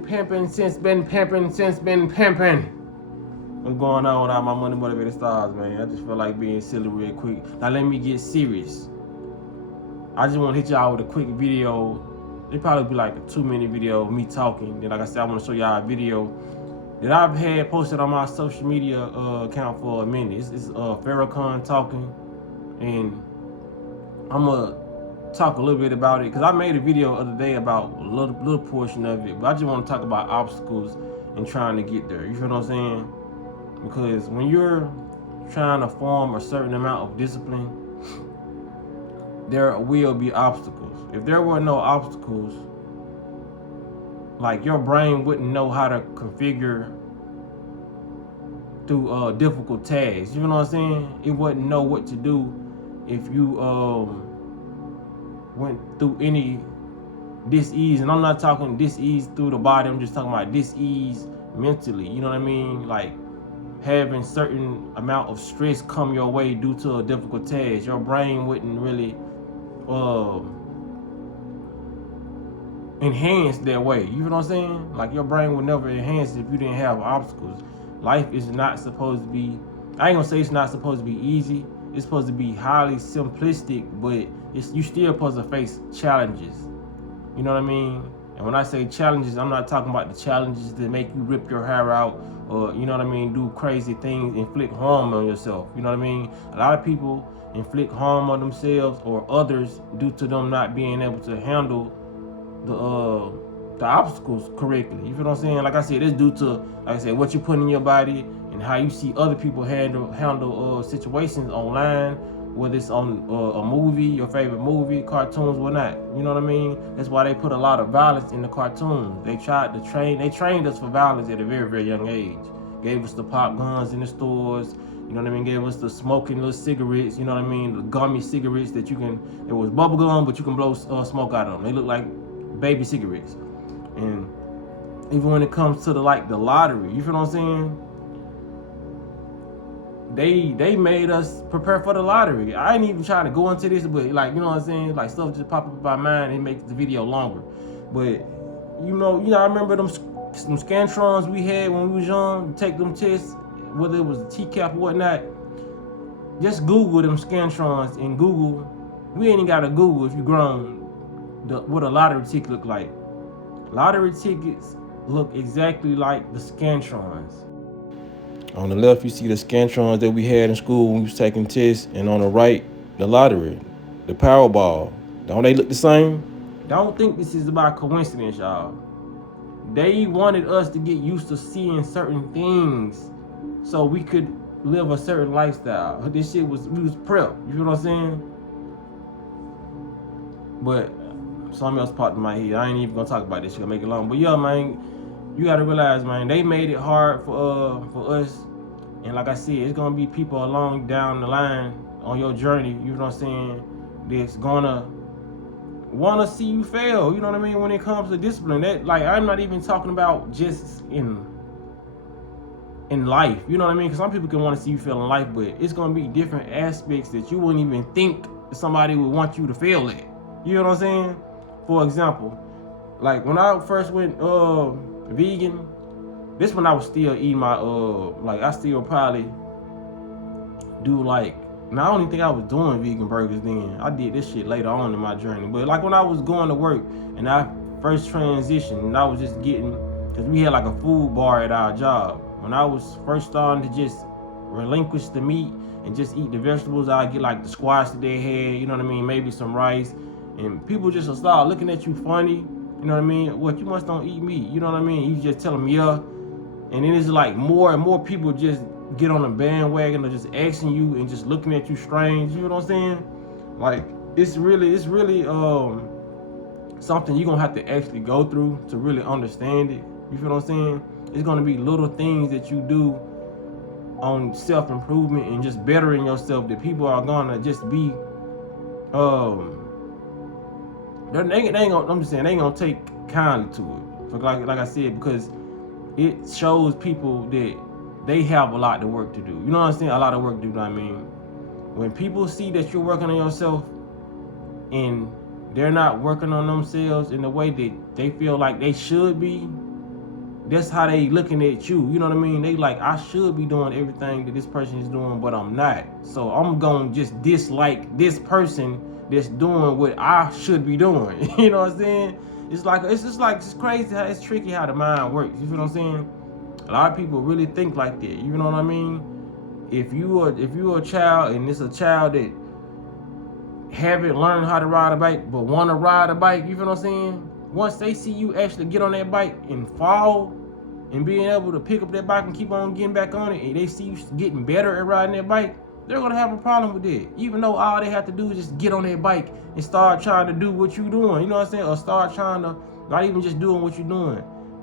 Pimping since been pimping since been pimping. What's going on with all my money motivated stars, man? I just feel like being silly real quick. Now let me get serious. I just want to hit y'all with a quick video. It probably be like a 2-minute video of me talking. Then, like I said, I want to show y'all a video that I've had posted on my social media account for a minute. It's Farrakhan talking, and I'm gonna talk a little bit about it because I made a video the other day about a little portion of it, but I just want to talk about obstacles and trying to get there. You feel what I'm saying? Because when you're trying to form a certain amount of discipline, there will be obstacles. If there were no obstacles, like your brain wouldn't know how to configure through difficult tasks. You know what I'm saying? It wouldn't know what to do if you went through any dis-ease. And I'm not talking dis-ease through the body, I'm just talking about dis-ease mentally. You know what I mean? Like having certain amount of stress come your way due to a difficult task. Your brain wouldn't really enhance that way. You know what I'm saying? Like your brain would never enhance if you didn't have obstacles. Life is not supposed to be, I ain't gonna say it's not supposed to be easy. It's supposed to be highly simplistic, but you still supposed to face challenges. You know what I mean? And when I say challenges, I'm not talking about the challenges that make you rip your hair out or, you know what I mean, do crazy things, inflict harm on yourself. You know what I mean? A lot of people inflict harm on themselves or others due to them not being able to handle the obstacles correctly. You feel what I'm saying? Like I said, it's due to, like I said, what you put in your body and how you see other people handle situations online, whether it's on a movie, your favorite movie, cartoons, whatnot. You know what I mean? That's why they put a lot of violence in the cartoons. They trained us for violence at a very, very young age. Gave us the pop guns in the stores. You know what I mean? Gave us the smoking little cigarettes. You know what I mean? The gummy cigarettes that you can. It was bubble gum, but you can blow smoke out of them. They look like baby cigarettes. And even when it comes to the lottery, you feel what I'm saying? They made us prepare for the lottery. I ain't even trying to go into this, but like, you know what I'm saying? Like stuff just pop up in my mind and makes the video longer. But you know, I remember them scantrons we had when we was young. Take them tests, whether it was a TCAP or whatnot. Just Google them scantrons and Google. We ain't even gotta Google if you grown. What a lottery ticket look like. Lottery tickets look exactly like the scantrons. On the left, you see the scantrons that we had in school when we was taking tests, and on the right, the lottery, the Powerball. Don't they look the same? Don't think this is about coincidence, y'all. They wanted us to get used to seeing certain things so we could live a certain lifestyle. This shit we was prep. You know what I'm saying? But something else popped in my head. I ain't even gonna talk about this shit, gonna make it long. But yeah, man, you gotta realize, man, they made it hard for us. And like I said, it's gonna be people along down the line on your journey, you know what I'm saying, that's gonna wanna see you fail, you know what I mean, when it comes to discipline. That, like, I'm not even talking about just in life, you know what I mean? Because some people can want to see you fail in life, but it's gonna be different aspects that you wouldn't even think somebody would want you to fail at. You know what I'm saying? For example, like when I first went vegan, this when I was still eating my like I still probably do like, now I don't even think I was doing vegan burgers then. I did this shit later on in my journey. But like when I was going to work and I first transitioned and I was just getting, because we had like a food bar at our job. When I was first starting to just relinquish the meat and just eat the vegetables, I'd get like the squash that they had, you know what I mean, maybe some rice. And people just will start looking at you funny, you know what I mean? What, you must don't eat meat, you know what I mean? You just tell them yeah. And then it's like more and more people just get on the bandwagon of just asking you and just looking at you strange, you know what I'm saying? Like, it's really something you're gonna have to actually go through to really understand it. You feel what I'm saying? It's gonna be little things that you do on self-improvement and just bettering yourself that people are gonna just be they ain't gonna, I'm just saying, they ain't gonna take kindly to it. Like I said, because it shows people that they have a lot of work to do. You know what I'm saying? A lot of work to do, you know what I mean? When people see that you're working on yourself and they're not working on themselves in the way that they feel like they should be, that's how they looking at you. You know what I mean? They like, I should be doing everything that this person is doing, but I'm not. So I'm gonna just dislike this person that's doing what I should be doing. You know what I'm saying? It's crazy how it's tricky how the mind works. You feel what I'm saying? A lot of people really think like that. You know what I mean? If you are a child and it's a child that haven't learned how to ride a bike but want to ride a bike, you feel what I'm saying? Once they see you actually get on that bike and fall and being able to pick up that bike and keep on getting back on it, and they see you getting better at riding that bike, they're gonna have a problem with that. Even though all they have to do is just get on that bike and start trying to do what you're doing, you know what I'm saying? Or start trying to, not even just doing what you're doing,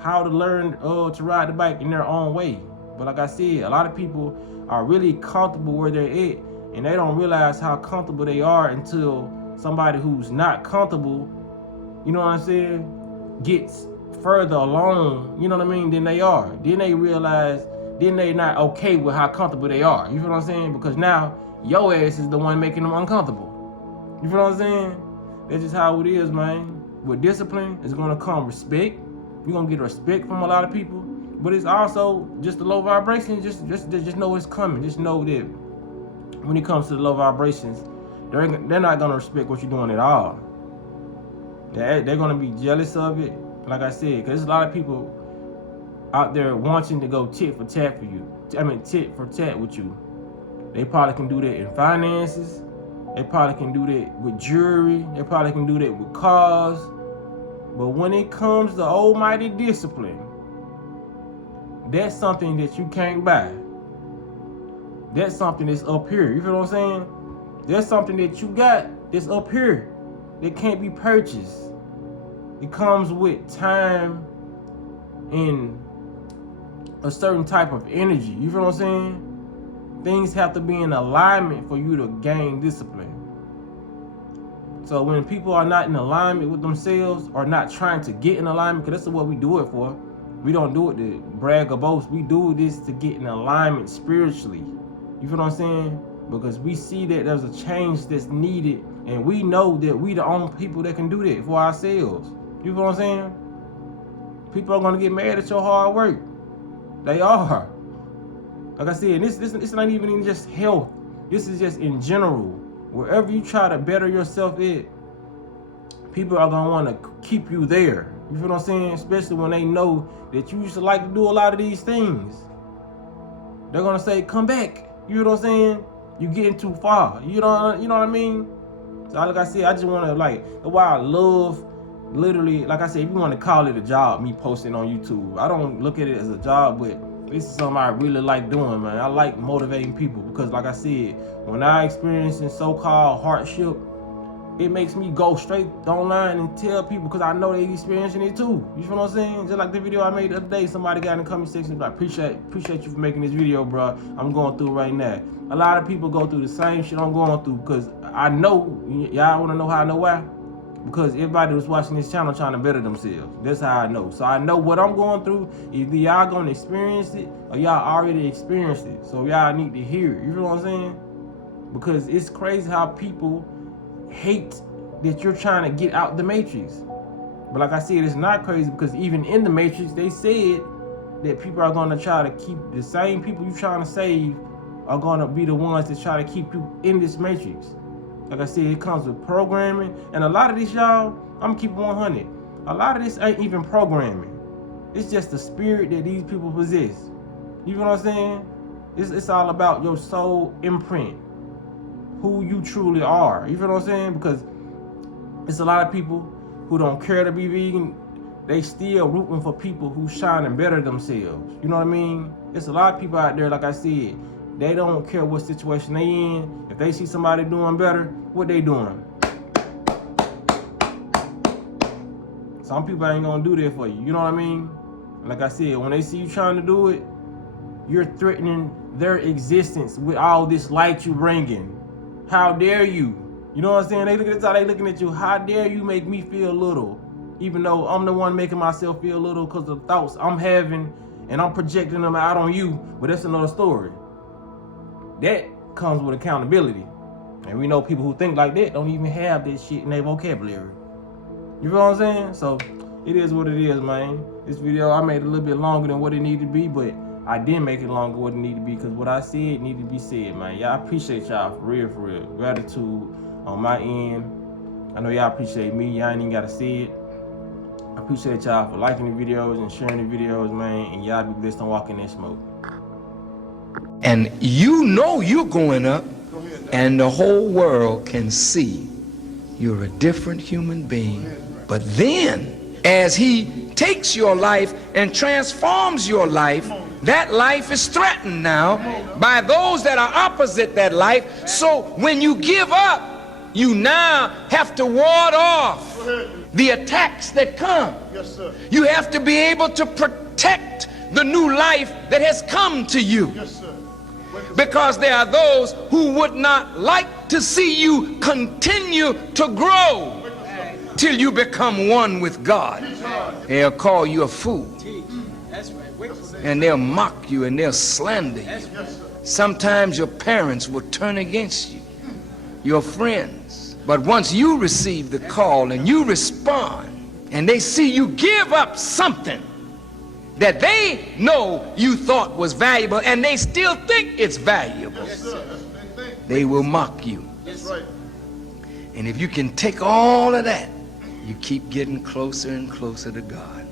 how to learn to ride the bike in their own way. But like I said, a lot of people are really comfortable where they're at, and they don't realize how comfortable they are until somebody who's not comfortable, you know what I'm saying, gets further along, you know what I mean, than they are. Then they realize, then they not okay with how comfortable they are. You feel what I'm saying? Because now your ass is the one making them uncomfortable. You feel what I'm saying? That's just how it is, man. With discipline, it's gonna come respect. You're gonna get respect from a lot of people. But it's also just the low vibrations. Just know it's coming. Just know that when it comes to the low vibrations, they're not gonna respect what you're doing at all. They're gonna be jealous of it. Like I said, because there's a lot of people out there wanting to go tit for tat for you. Tit for tat with you. They probably can do that in finances. They probably can do that with jewelry. They probably can do that with cars. But when it comes to almighty discipline, that's something that you can't buy. That's something that's up here. You feel what I'm saying? There's something that you got that's up here that can't be purchased. It comes with time and a certain type of energy. You feel what I'm saying? Things have to be in alignment for you to gain discipline. So when people are not in alignment with themselves or not trying to get in alignment, because that's what we do it for. We don't do it to brag or boast. We do this to get in alignment spiritually. You feel what I'm saying? Because we see that there's a change that's needed, and we know that we the only people that can do that for ourselves. You feel what I'm saying? People are gonna get mad at your hard work. They are. Like I said, this not even in just health. This is just in general. Wherever you try to better yourself at, people are gonna want to keep you there. You feel what I'm saying? Especially when they know that you used to like to do a lot of these things. They're gonna say, come back. You know what I'm saying? You're getting too far. You know what I mean? So like I said, I just wanna that's why I love, literally, like I said, if you want to call it a job, me posting on YouTube, I don't look at it as a job, but this is something I really like doing, man. I like motivating people because, like I said, when I experience in so-called hardship, it makes me go straight online and tell people because I know they experiencing it too. You feel what I'm saying? Just like the video I made the other day, somebody got in the comment section like, appreciate you for making this video, bro. I'm going through right now. A lot of people go through the same shit I'm going through because I know, y'all want to know how I know why? Because everybody was watching this channel trying to better themselves. That's how I know. So I know what I'm going through. Either y'all gonna experience it or y'all already experienced it. So y'all need to hear it. You feel what I'm saying? Because it's crazy how people hate that you're trying to get out the matrix. But like I said, it's not crazy because even in the matrix, they said that people are gonna try to keep the same people you trying to save are gonna be the ones that try to keep you in this matrix. Like I said, it comes with programming. And a lot of this, y'all, I'm gonna keep it 100. A lot of this ain't even programming. It's just the spirit that these people possess. You know what I'm saying? It's all about your soul imprint. Who you truly are. You feel what I'm saying? Because it's a lot of people who don't care to be vegan. They still rooting for people who shine and better themselves. You know what I mean? It's a lot of people out there, like I said, they don't care what situation they in. If they see somebody doing better, what they doing? Some people ain't gonna do that for you. You know what I mean? Like I said, when they see you trying to do it, you're threatening their existence with all this light you bringing. How dare you? You know what I'm saying? They look at this, how they looking at you. How dare you make me feel little? Even though I'm the one making myself feel little because of the thoughts I'm having and I'm projecting them out on you. But that's another story. That comes with accountability. And we know people who think like that don't even have that shit in their vocabulary. You feel what I'm saying? So it is what it is, man. This video, I made it a little bit longer than what it needed to be, but I didn't make it longer than what it needed to be because what I said needed to be said, man. Y'all appreciate y'all for real, for real. Gratitude on my end. I know y'all appreciate me. Y'all ain't even got to say it. I appreciate y'all for liking the videos and sharing the videos, man. And y'all be blessed on walking that smoke. And you know you're going up, and the whole world can see you're a different human being. But then, as he takes your life and transforms your life, that life is threatened now by those that are opposite that life. So when you give up, you now have to ward off the attacks that come. Yes, sir. You have to be able to protect the new life that has come to you. Yes, sir. Because there are those who would not like to see you continue to grow till you become one with God. They'll call you a fool, and they'll mock you and they'll slander you. Sometimes your parents will turn against you, your friends. But once you receive the call and you respond, and they see you give up something that they know you thought was valuable, and they still think it's valuable, they will mock you. That's right. And if you can take all of that, you keep getting closer and closer to God.